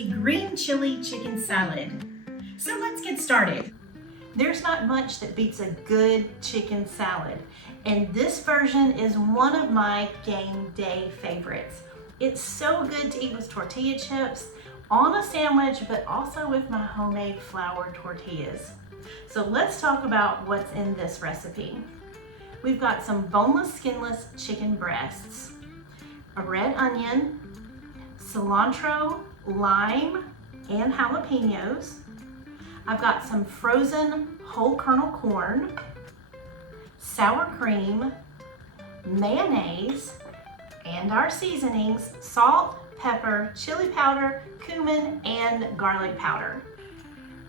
tasty green chili chicken salad. So let's get started. There's not much that beats a good chicken salad, and this version is one of my game day favorites. It's so good to eat with tortilla chips, on a sandwich, but also with my homemade flour tortillas. So let's talk about what's in this recipe. We've got some boneless, skinless chicken breasts, a red onion, cilantro, lime, and jalapenos. I've got some frozen whole kernel corn, sour cream, mayonnaise, and our seasonings, salt, pepper, chili powder, cumin, and garlic powder.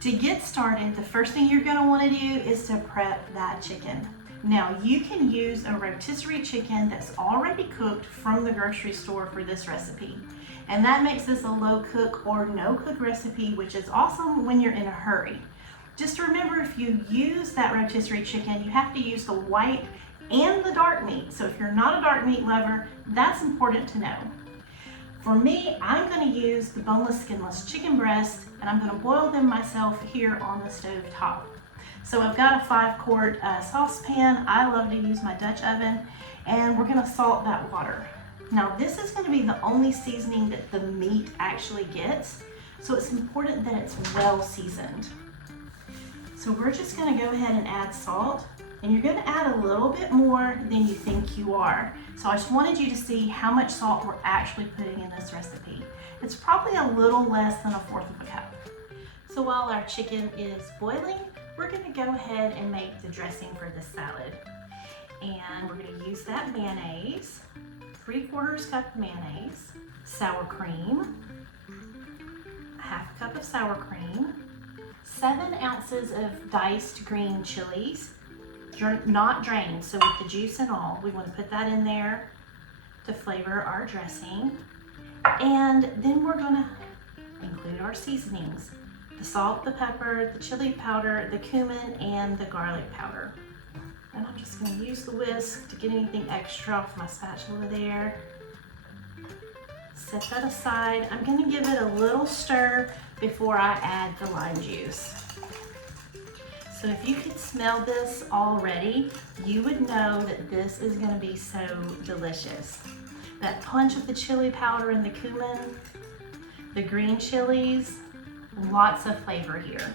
To get started, the first thing you're gonna wanna do is to prep that chicken. Now, you can use a rotisserie chicken that's already cooked from the grocery store for this recipe. And that makes this a low cook or no cook recipe, which is awesome when you're in a hurry. Just remember, if you use that rotisserie chicken, you have to use the white and the dark meat. So if you're not a dark meat lover, that's important to know. For me, I'm gonna use the boneless, skinless chicken breast, and I'm gonna boil them myself here on the stove top. So I've got a 5-quart saucepan. I love to use my Dutch oven, and we're gonna salt that water. Now this is gonna be the only seasoning that the meat actually gets, so it's important that it's well seasoned. So we're just gonna go ahead and add salt, and you're gonna add a little bit more than you think you are. So I just wanted you to see how much salt we're actually putting in this recipe. It's probably a little less than 1/4 of a cup. So while our chicken is boiling, we're gonna go ahead and make the dressing for this salad. And we're gonna use that mayonnaise, 3/4 cup mayonnaise, sour cream, a 1/2 cup of sour cream, 7 ounces of diced green chilies, not drained, so with the juice and all. We want to put that in there to flavor our dressing. And then we're going to include our seasonings: the salt, the pepper, the chili powder, the cumin, and the garlic powder. And I'm just going to use the whisk to get anything extra off my spatula there. Set that aside. I'm going to give it a little stir before I add the lime juice. So if you could smell this already, you would know that this is going to be so delicious. That punch of the chili powder and the cumin, the green chilies, lots of flavor here.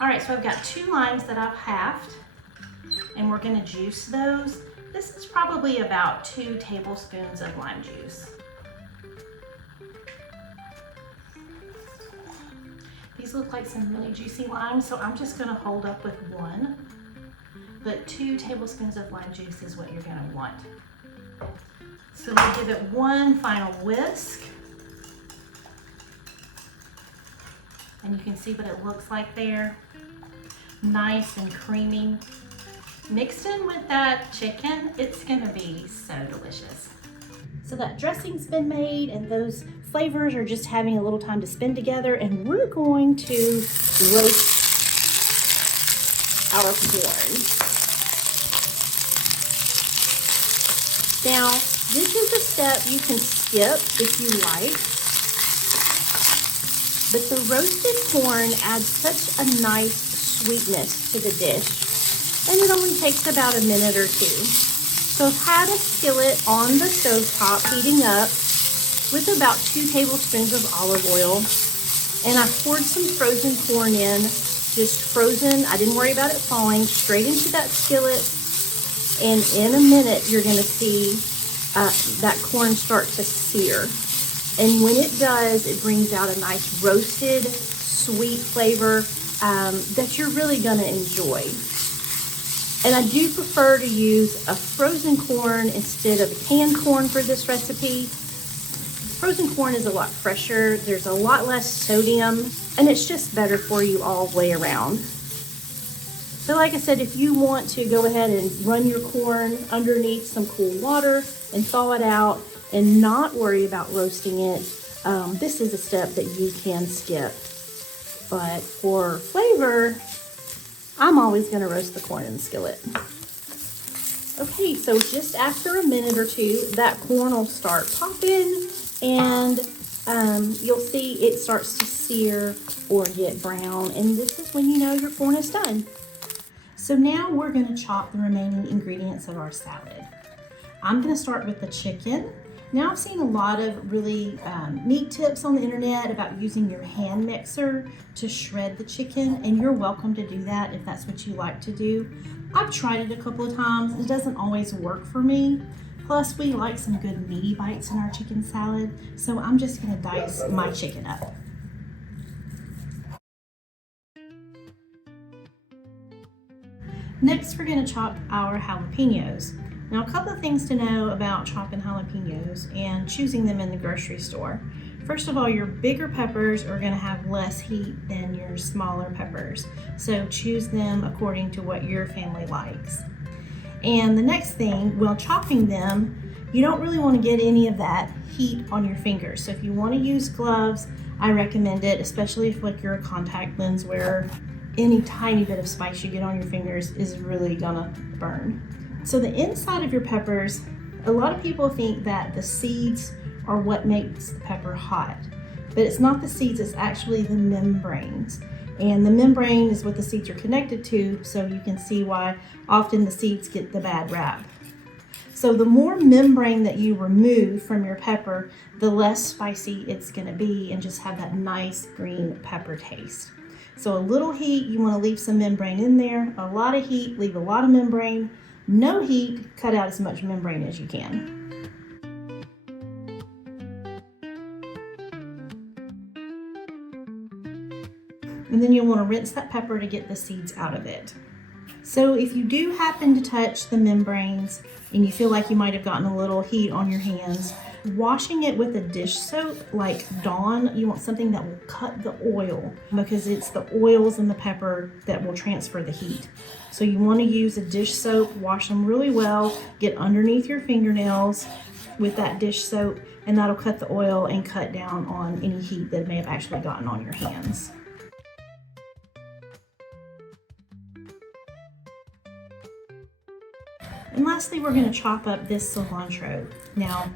All right, so I've got 2 limes that I've halved, and we're going to juice those. This is probably about 2 tablespoons of lime juice. These look like some really juicy limes, so I'm just gonna hold up with 1, but 2 tablespoons of lime juice is what you're gonna want. So we'll give it one final whisk. And you can see what it looks like there. Nice and creamy. Mixed in with that chicken, it's gonna be so delicious. So that dressing's been made, and those flavors are just having a little time to spin together, and we're going to roast our corn. Now, this is a step you can skip if you like, but the roasted corn adds such a nice sweetness to the dish, and it only takes about a minute or 2. So I've had a skillet on the stovetop heating up with about 2 tablespoons of olive oil, and I poured some frozen corn in, just frozen. I didn't worry about it falling, straight into that skillet, and in a minute you're gonna see that corn start to sear. And when it does, it brings out a nice roasted, sweet flavor that you're really gonna enjoy. And I do prefer to use a frozen corn instead of a canned corn for this recipe. Frozen corn is a lot fresher, there's a lot less sodium, and it's just better for you all the way around. So like I said, if you want to go ahead and run your corn underneath some cool water and thaw it out and not worry about roasting it, this is a step that you can skip. But for flavor, I'm always gonna roast the corn in the skillet. Okay, so just after a minute or 2, that corn will start popping and you'll see it starts to sear or get brown, and this is when you know your corn is done. So now we're going to chop the remaining ingredients of our salad. I'm going to start with the chicken. Now I've seen a lot of really neat tips on the internet about using your hand mixer to shred the chicken, and you're welcome to do that if that's what you like to do. I've tried it a couple of times. It doesn't always work for me. Plus, we like some good meaty bites in our chicken salad, so I'm just going to dice my chicken up. Next, we're going to chop our jalapenos. Now, a couple of things to know about chopping jalapenos and choosing them in the grocery store. First of all, your bigger peppers are going to have less heat than your smaller peppers, so choose them according to what your family likes. And the next thing, while chopping them, you don't really want to get any of that heat on your fingers. So if you want to use gloves, I recommend it, especially if like you're a contact lens wearer. Any tiny bit of spice you get on your fingers is really gonna burn. So the inside of your peppers, a lot of people think that the seeds are what makes the pepper hot, but it's not the seeds, it's actually the membranes. And the membrane is what the seeds are connected to, so you can see why often the seeds get the bad rap. So the more membrane that you remove from your pepper, the less spicy it's gonna be and just have that nice green pepper taste. So a little heat, you wanna leave some membrane in there. A lot of heat, leave a lot of membrane. No heat, cut out as much membrane as you can. And then you'll want to rinse that pepper to get the seeds out of it. So if you do happen to touch the membranes and you feel like you might have gotten a little heat on your hands, washing it with a dish soap like Dawn, you want something that will cut the oil, because it's the oils in the pepper that will transfer the heat. So you want to use a dish soap, wash them really well, get underneath your fingernails with that dish soap, and that'll cut the oil and cut down on any heat that may have actually gotten on your hands. And lastly, we're going to chop up this cilantro. Now,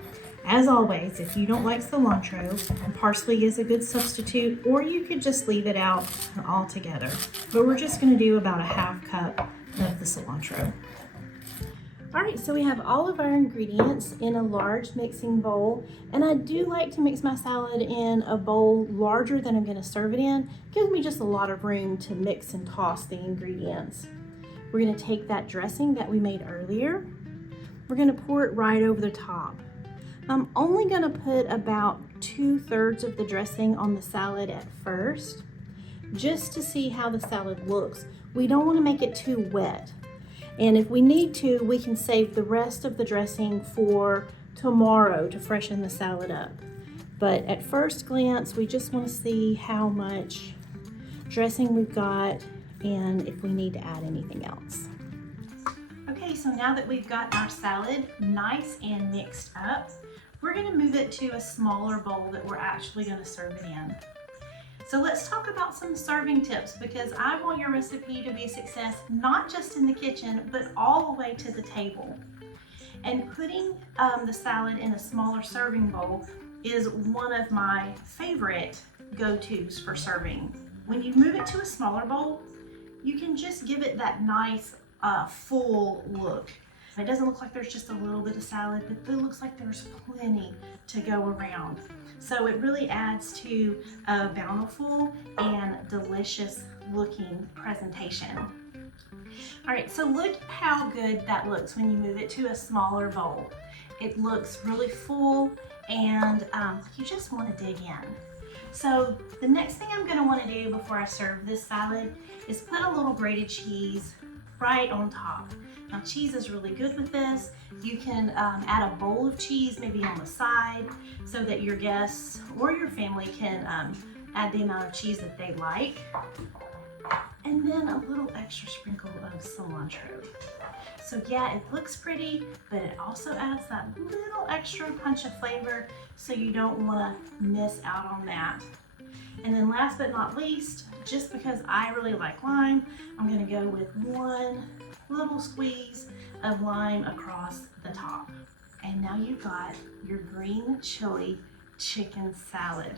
as always, if you don't like cilantro, parsley is a good substitute, or you could just leave it out altogether. But we're just going to do about a half cup of the cilantro. All right, so we have all of our ingredients in a large mixing bowl, and I do like to mix my salad in a bowl larger than I'm going to serve it in. It gives me just a lot of room to mix and toss the ingredients. We're going to take that dressing that we made earlier. We're going to pour it right over the top. I'm only going to put about 2/3 of the dressing on the salad at first, just to see how the salad looks. We don't want to make it too wet. And if we need to, we can save the rest of the dressing for tomorrow to freshen the salad up. But at first glance, we just want to see how much dressing we've got and if we need to add anything else. Okay, so now that we've got our salad nice and mixed up, we're going to move it to a smaller bowl that we're actually going to serve it in. So let's talk about some serving tips, because I want your recipe to be a success, not just in the kitchen, but all the way to the table. And putting the salad in a smaller serving bowl is one of my favorite go-tos for serving. When you move it to a smaller bowl, you can just give it that nice full look. It doesn't look like there's just a little bit of salad, but it looks like there's plenty to go around. So it really adds to a bountiful and delicious looking presentation. All right, so look how good that looks when you move it to a smaller bowl. It looks really full, and you just want to dig in. So the next thing I'm going to want to do before I serve this salad is put a little grated cheese right on top. Now, cheese is really good with this. You can add a bowl of cheese maybe on the side so that your guests or your family can add the amount of cheese that they like. And then a little extra sprinkle of cilantro. So yeah, it looks pretty, but it also adds that little extra punch of flavor, so you don't want to miss out on that. And then last but not least, just because I really like lime, I'm going to go with one little squeeze of lime across the top. And now you've got your green chili chicken salad.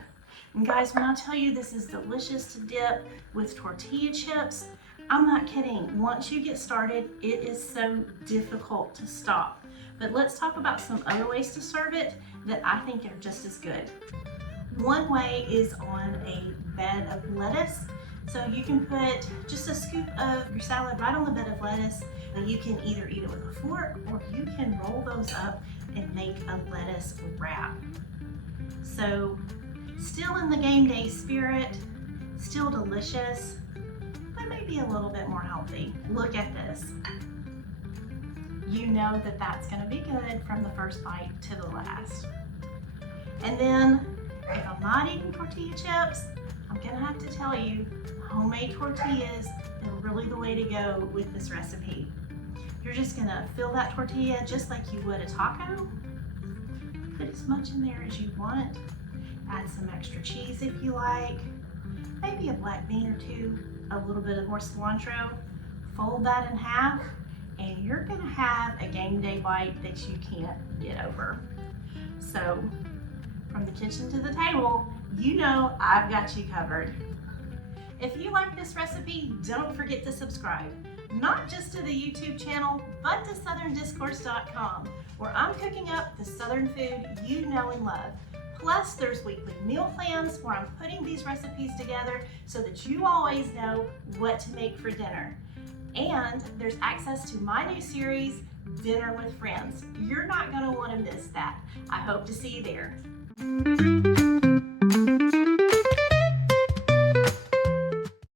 And guys, when I tell you this is delicious to dip with tortilla chips, I'm not kidding. Once you get started, it is so difficult to stop. But let's talk about some other ways to serve it that I think are just as good. One way is on a bed of lettuce. So you can put just a scoop of your salad right on the bed of lettuce. You can either eat it with a fork or you can roll those up and make a lettuce wrap. So still in the game day spirit, still delicious, but maybe a little bit more healthy. Look at this. You know that that's gonna be good from the first bite to the last. And then if I'm not eating tortilla chips, I'm gonna have to tell you, homemade tortillas are really the way to go with this recipe. You're just gonna fill that tortilla just like you would a taco. Put as much in there as you want. Add some extra cheese if you like. Maybe a black bean or two, a little bit of more cilantro. Fold that in half, and you're gonna have a game day bite that you can't get over. So, from the kitchen to the table, you know I've got you covered. If you like this recipe, don't forget to subscribe. Not just to the YouTube channel, but to southerndiscourse.com, where I'm cooking up the Southern food you know and love. Plus, there's weekly meal plans where I'm putting these recipes together so that you always know what to make for dinner. And there's access to my new series, Dinner with Friends. You're not gonna wanna miss that. I hope to see you there.